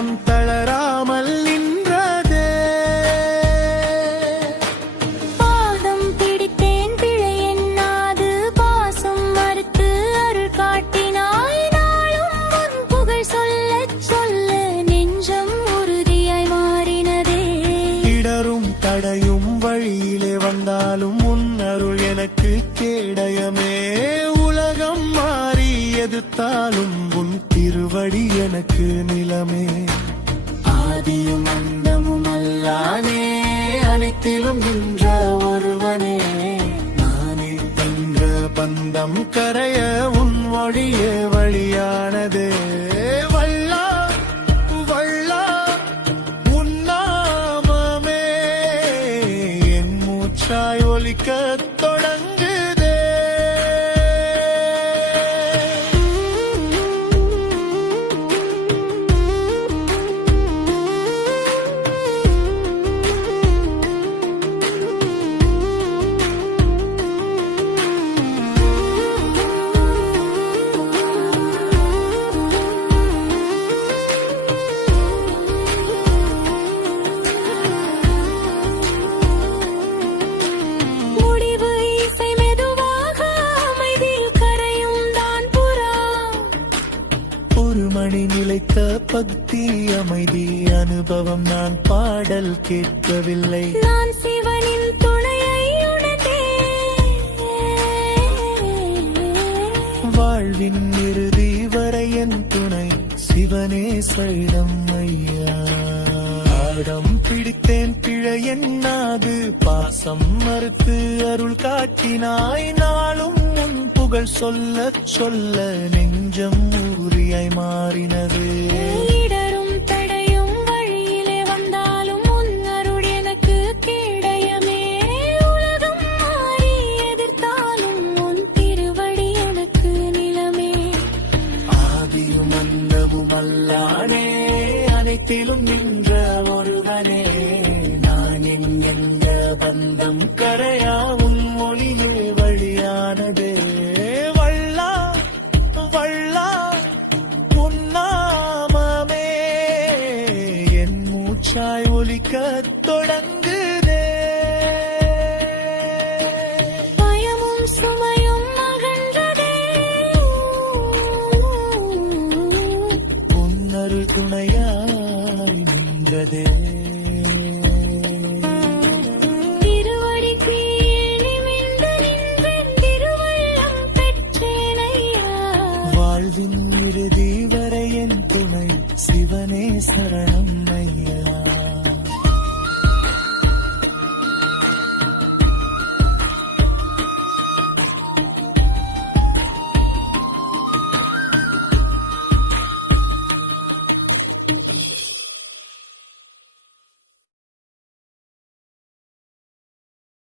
நெஞ்சம் தளராமல் நின்றதே. பாதம் பிடித்தேன் பிழை என்னாது பாசம் மறுத்து அருள் காட்டினாய். நாளும் உன் புகழ் சொல்லச் சொல்ல நெஞ்சம் உறுதியாய் மாறினதே. இடரும் தடையும் வழியிலே வந்தாலும் உன் அருள் எனக்கு கேடயமே. உலகம் மாறி எதிர்த்தாலும் உன் திருவடி எனக்கு நிலமே. ஆதியும் அந்தமும் அல்லானே, அனைத்திலும் நின்ற ஒருவனே. நானே என்ற பந்தம் கரைய உன் மொழியே வழியானதே. வல்லா வல்லா உன் நாமமே என் மூச்சாய் ஒலிக்கத் தொடங்குதே. முடிவு இசை மெதுவாக அமைதியில் கரையும் தான் புறா. ஒரு மணி நிலைத்த பக்தி அமைதி அனுபவம். நான் பாடல் கேட்கவில்லை. நான் சிவனின் துணையை உணர்ந்தேன். வாழ்வின் இறுதி வரை என் துணை சிவனே சைடம் ஐயா. ஆடம் பிடித்தேன் பிழை என்னாது பாசம் மறுத்து அருள் காட்டினாய். நாளும் உன் புகழ் சொல்ல சொல்ல நெஞ்சம் ஊறியாய் மாறினது. இடரும் தடையும் வழியிலே வந்தாலும் உன் அருள் எனக்கு கேடயமே. உலகம் மாறி எதிர்த்தாலும் உன் திருவடி எனக்கு நிலமே. ஆதியும் அந்தமும் அல்லானே, அனைத்திலும் நின்ற ஒருவனே. நான் என்ற பந்தம் கரையா உன் மொழியே வழியானதே. வல்லா வல்லா உன் நாமமே என் மூச்சாய் ஒலிக்கத் தொடங்குதே. பயமும் சுமையும் அகன்றதே. உன்னரு துணையாய் நின்றதே. திருவடி கீழ் நிமிர்ந்து நின்றேன். திருவள்ளம் பெற்றேனையா. வாழ்வின் இறுதி வரை என் துணை சிவனே சரணம் ஐயா.